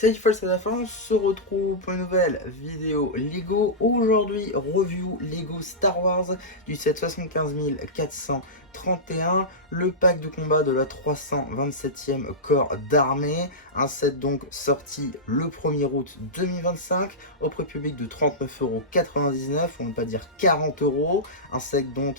C'est Default, c'est la fin, on se retrouve pour une nouvelle vidéo Lego. Aujourd'hui, review Lego Star Wars du set 75431, le pack de combat de la 327e corps d'armée. Un set donc sorti le 1er août 2025 au prix public de 39,99 €, on ne peut pas dire 40 €. Un set de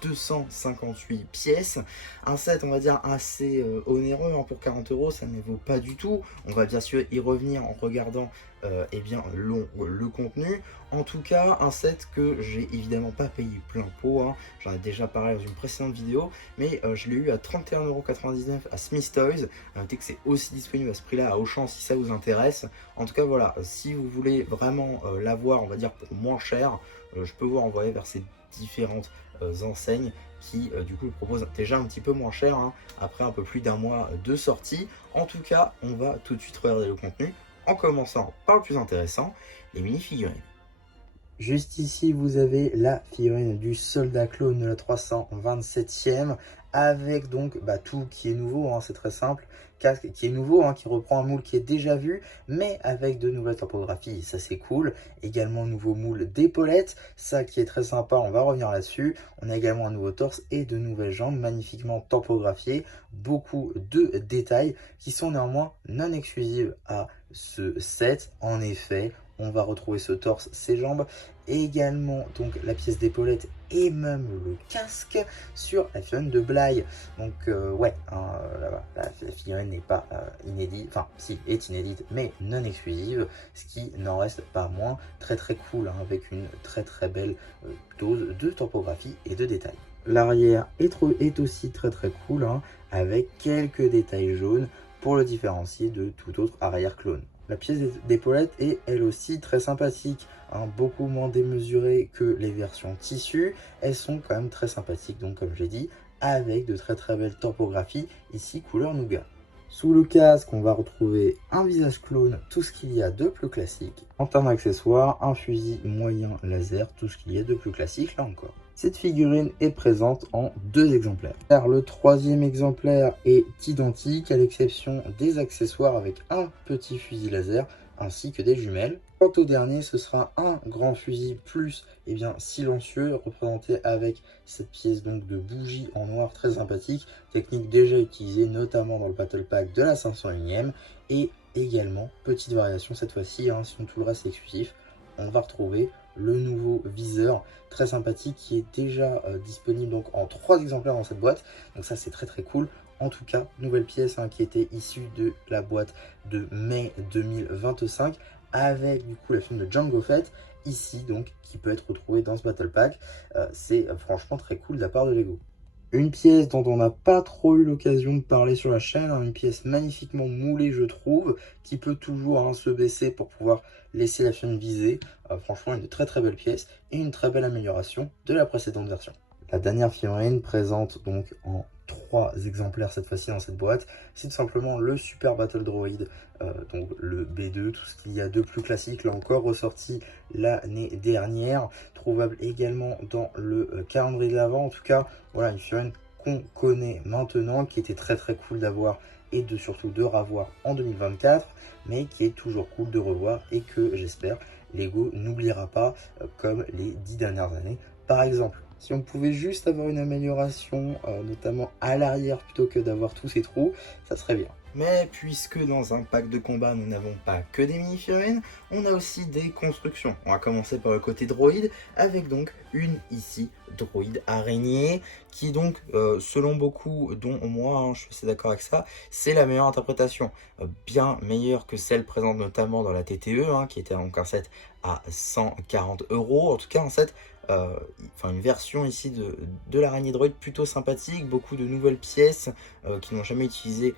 258 pièces. Un set, on va dire, assez onéreux pour 40 €, ça ne vaut pas du tout. On va bien sûr y revenir en regardant le contenu. En tout cas, un set que j'ai évidemment pas payé plein pot, hein. J'en ai déjà parlé dans une précédente vidéo, mais je l'ai eu à 31,99 € à Smith Toys. Notez que c'est aussi disponible à ce prix-là à Auchan si ça vous intéresse. En tout cas, voilà, si vous voulez vraiment l'avoir, on va dire, pour moins cher, je peux vous renvoyer vers ces différentes enseignes qui du coup proposent déjà un petit peu moins cher, hein, après un peu plus d'un mois de sortie. En tout cas, on va tout de suite regarder le contenu en commençant par le plus intéressant, les mini-figurines. Juste ici, vous avez la figurine du soldat clone de la 327e, avec donc tout qui est nouveau, hein, c'est très simple. Casque qui est nouveau, hein, qui reprend un moule qui est déjà vu, mais avec de nouvelles topographies, ça c'est cool. Également nouveau moule d'épaulettes, ça qui est très sympa, on va revenir là-dessus. On a également un nouveau torse et de nouvelles jambes magnifiquement topographiées. Beaucoup de détails qui sont néanmoins non exclusives à ce set. En effet, on va retrouver ce torse, ces jambes, et également donc la pièce d'épaulette et même le casque sur la figurine de Bly. Donc ouais, hein, la figurine n'est pas inédite, enfin si, est inédite, mais non exclusive, ce qui n'en reste pas moins très cool, hein, avec une très belle dose de topographie et de détails. L'arrière est aussi très cool, hein, avec quelques détails jaunes pour le différencier de tout autre arrière clone. La pièce d'épaulette est elle aussi très sympathique, hein, beaucoup moins démesurée que les versions tissu. Elles sont quand même très sympathiques, donc comme j'ai dit, avec de très belles topographies, ici couleur nougat. Sous le casque, on va retrouver un visage clone, tout ce qu'il y a de plus classique. En termes d'accessoires, un fusil moyen laser, tout ce qu'il y a de plus classique là encore. Cette figurine est présente en deux exemplaires. Car le troisième exemplaire est identique à l'exception des accessoires avec un petit fusil laser ainsi que des jumelles. Quant au dernier, ce sera un grand fusil plus silencieux, représenté avec cette pièce donc de bougie en noir très sympathique, technique déjà utilisée notamment dans le Battle Pack de la 501e, et également, petite variation cette fois-ci, hein, sinon tout le reste est exclusif, on va retrouver le nouveau viseur très sympathique qui est déjà disponible donc en 3 exemplaires dans cette boîte, donc ça c'est très cool. En tout cas, nouvelle pièce, hein, qui était issue de la boîte de mai 2025 avec du coup la film de Jango Fett ici, donc qui peut être retrouvée dans ce Battle Pack. C'est franchement très cool de la part de Lego. Une pièce dont on n'a pas trop eu l'occasion de parler sur la chaîne, hein, une pièce magnifiquement moulée je trouve, qui peut toujours, hein, se baisser pour pouvoir laisser la chaîne viser. Franchement une très belle pièce et une très belle amélioration de la précédente version. La dernière figurine présente donc en 3 exemplaires cette fois-ci dans cette boîte, c'est tout simplement le Super Battle Droid, donc le B2, tout ce qu'il y a de plus classique, là encore ressorti l'année dernière, trouvable également dans le calendrier de l'Avent. En tout cas, voilà une figurine qu'on connaît maintenant, qui était très cool d'avoir et surtout de revoir en 2024, mais qui est toujours cool de revoir et que j'espère Lego n'oubliera pas, comme les 10 dernières années par exemple. Si on pouvait juste avoir une amélioration, notamment à l'arrière, plutôt que d'avoir tous ces trous, ça serait bien. Mais puisque dans un pack de combat, nous n'avons pas que des mini-figurines, on a aussi des constructions. On va commencer par le côté droïde, avec donc une ici, droïde araignée, qui donc, selon beaucoup, dont moi, hein, je suis assez d'accord avec ça, c'est la meilleure interprétation. Bien meilleure que celle présente notamment dans la TTE, hein, qui était donc un set à 140 €. En tout cas, un set, une version ici de l'araignée droïde plutôt sympathique, beaucoup de nouvelles pièces qui n'ont jamais été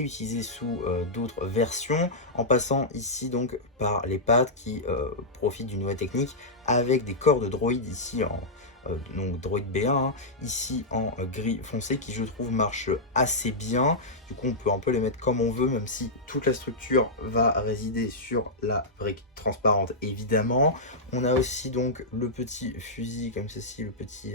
utilisées sous d'autres versions, en passant ici donc par les pattes qui profitent d'une nouvelle technique avec des corps de droïde ici en donc droïde B1, hein, ici en gris foncé, qui je trouve marche assez bien. Du coup on peut un peu les mettre comme on veut, même si toute la structure va résider sur la brique transparente évidemment. On a aussi donc le petit fusil comme ceci, le petit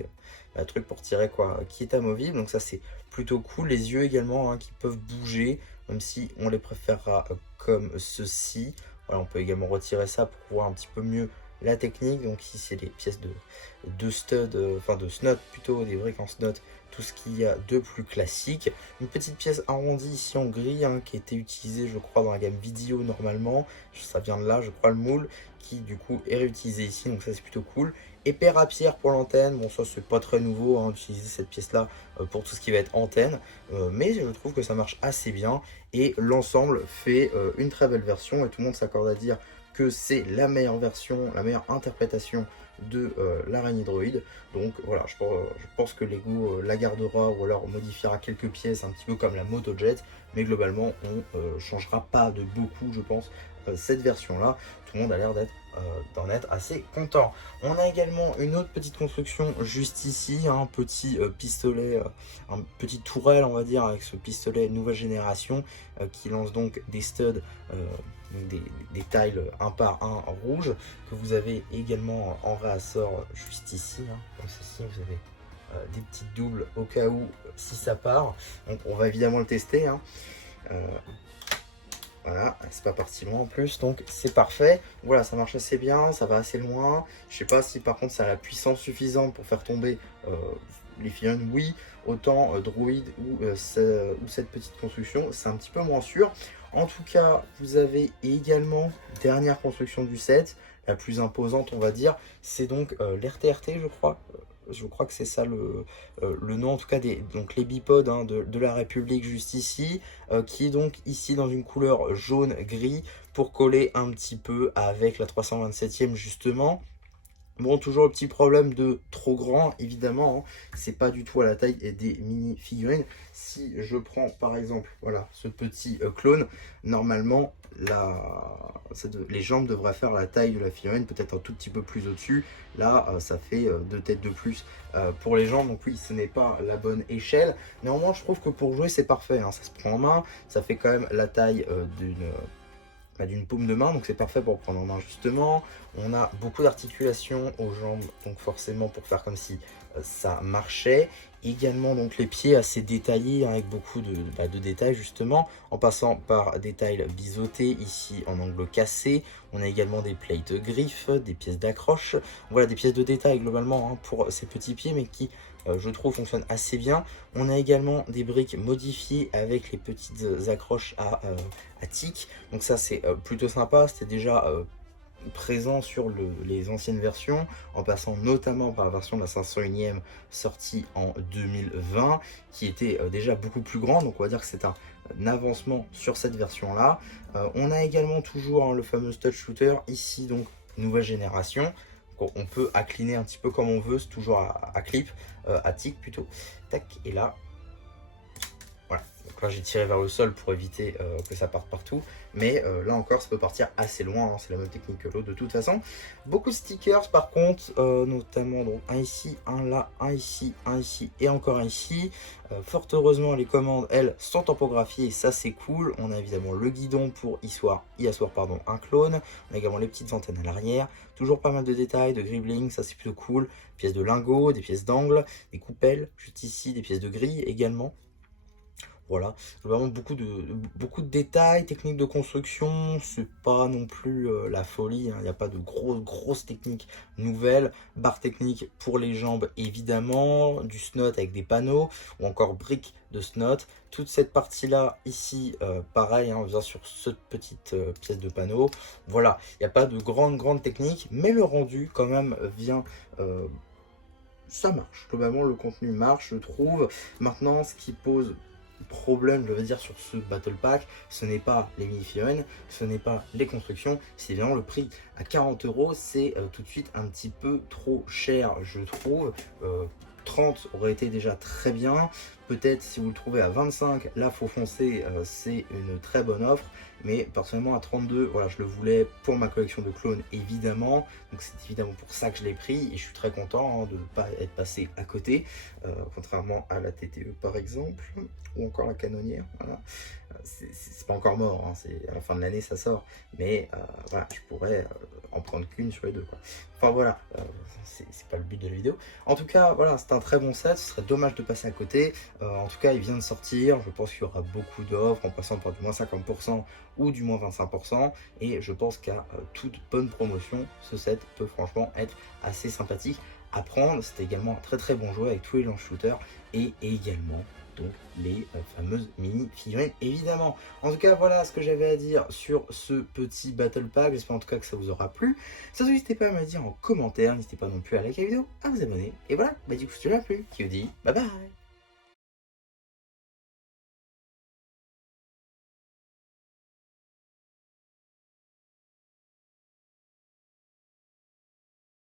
un truc pour tirer quoi, qui est amovible, donc ça c'est plutôt cool. Les yeux également, hein, qui peuvent bouger, même si on les préférera comme ceci. Voilà, on peut également retirer ça pour voir un petit peu mieux la technique. Donc ici c'est les pièces de stud, enfin de snot plutôt, des briques en snot, tout ce qu'il y a de plus classique. Une petite pièce arrondie ici en gris, hein, qui a été utilisée je crois dans la gamme vidéo normalement, ça vient de là je crois, le moule, qui du coup est réutilisé ici, donc ça c'est plutôt cool. Et paire à pierre pour l'antenne, bon ça c'est pas très nouveau, hein, d'utiliser cette pièce là pour tout ce qui va être antenne, mais je trouve que ça marche assez bien et l'ensemble fait une très belle version et tout le monde s'accorde à dire que c'est la meilleure version, la meilleure interprétation de l'araignée droïde. Donc voilà, je pense que Lego la gardera ou alors modifiera quelques pièces un petit peu comme la Motojet, mais globalement on changera pas de beaucoup je pense cette version là. Tout le monde a l'air d'en être assez content. On a également une autre petite construction juste ici, un petit pistolet, un petit tourelle on va dire, avec ce pistolet nouvelle génération qui lance donc des studs, des tiles un par un rouge, que vous avez également en réassort juste ici, hein, comme ceci. Vous avez des petites doubles au cas où si ça part, donc on va évidemment le tester, hein. Voilà, c'est pas parti loin en plus, donc c'est parfait. Voilà, ça marche assez bien, ça va assez loin. Je sais pas si par contre ça a la puissance suffisante pour faire tomber les figurines, oui. Autant Droid ou cette petite construction, c'est un petit peu moins sûr. En tout cas, vous avez également, dernière construction du set, la plus imposante on va dire, c'est donc l'RTRT je crois. Je crois que c'est ça le nom en tout cas, donc les bipodes, hein, de la République juste ici, qui est donc ici dans une couleur jaune-gris pour coller un petit peu avec la 327e justement. Bon, toujours le petit problème de trop grand, évidemment, hein, c'est pas du tout à la taille des mini figurines. Si je prends par exemple, voilà, ce petit clone, normalement, les jambes devraient faire la taille de la figurine, peut-être un tout petit peu plus au-dessus. Là, ça fait 2 têtes de plus pour les jambes, donc oui, ce n'est pas la bonne échelle. Néanmoins, je trouve que pour jouer, c'est parfait, hein, ça se prend en main, ça fait quand même la taille d'une paume de main, donc c'est parfait pour prendre en main justement. On a beaucoup d'articulations aux jambes, donc forcément pour faire comme si ça marchait. Également donc les pieds assez détaillés, hein, avec beaucoup de détails justement, en passant par des tailles biseautées ici en angle cassé. On a également des plates griffes, des pièces d'accroche, voilà, des pièces de détail globalement, hein, pour ces petits pieds, mais qui je trouve fonctionnent assez bien. On a également des briques modifiées avec les petites accroches à tic, donc ça c'est plutôt sympa. C'était déjà présent sur les anciennes versions, en passant notamment par la version de la 501e sortie en 2020, qui était déjà beaucoup plus grande, donc on va dire que c'est un avancement sur cette version là. On a également toujours, hein, le fameux touch shooter ici, donc nouvelle génération. On peut incliner un petit peu comme on veut, c'est toujours à clip, à tic plutôt. Tac, et là, voilà. Donc là j'ai tiré vers le sol pour éviter que ça parte partout. Mais là encore ça peut partir assez loin, hein, c'est la même technique que l'autre de toute façon. Beaucoup de stickers par contre, notamment donc un ici, un là, un ici et encore un ici. Fort heureusement les commandes elles sont tampographiées et ça c'est cool. On a évidemment le guidon pour y asseoir pardon, un clone. On a également les petites antennes à l'arrière. Toujours pas mal de détails, de gribbling, ça c'est plutôt cool. Pièces de lingots, des pièces d'angle, des coupelles, juste ici des pièces de grille également. Voilà, vraiment beaucoup de détails, techniques de construction, c'est pas non plus la folie, hein. Il n'y a pas de grosses techniques nouvelles. Barre technique pour les jambes évidemment, du snot avec des panneaux, ou encore briques de snot. Toute cette partie là, ici, pareil, hein, on vient sur cette petite pièce de panneau. Voilà, il n'y a pas de grande technique, mais le rendu quand même vient... ça marche, globalement le contenu marche, je trouve. Maintenant, ce qui pose problème, je veux dire, sur ce battle pack, ce n'est pas les mini-figurines, ce n'est pas les constructions, c'est vraiment le prix. À 40 €, c'est tout de suite un petit peu trop cher, je trouve. 30 aurait été déjà très bien. Peut-être si vous le trouvez à 25, là faut foncer, c'est une très bonne offre. Mais personnellement à 32, voilà, je le voulais pour ma collection de clones évidemment. Donc c'est évidemment pour ça que je l'ai pris et je suis très content, hein, de ne pas être passé à côté. Contrairement à la TTE par exemple, ou encore la canonnière. Voilà. c'est pas encore mort, hein, à la fin de l'année ça sort, mais voilà, je pourrais en prendre qu'une sur les deux, quoi. Enfin voilà, c'est pas le but de la vidéo. En tout cas, voilà, c'est un très bon set, ce serait dommage de passer à côté. En tout cas, il vient de sortir, je pense qu'il y aura beaucoup d'offres en passant par du moins 50% ou du moins 25%, et je pense qu'à toute bonne promotion, ce set peut franchement être assez sympathique à prendre. C'est également un très très bon jouet avec tous les launch shooters et également donc les fameuses mini figurines évidemment. En tout cas, voilà ce que j'avais à dire sur ce petit battle pack. J'espère en tout cas que ça vous aura plu. Surtout n'hésitez pas à me le dire en commentaire, n'hésitez pas non plus à liker la vidéo, à vous abonner, et voilà, bah du coup je te l'ai plus, qui vous dit bye bye.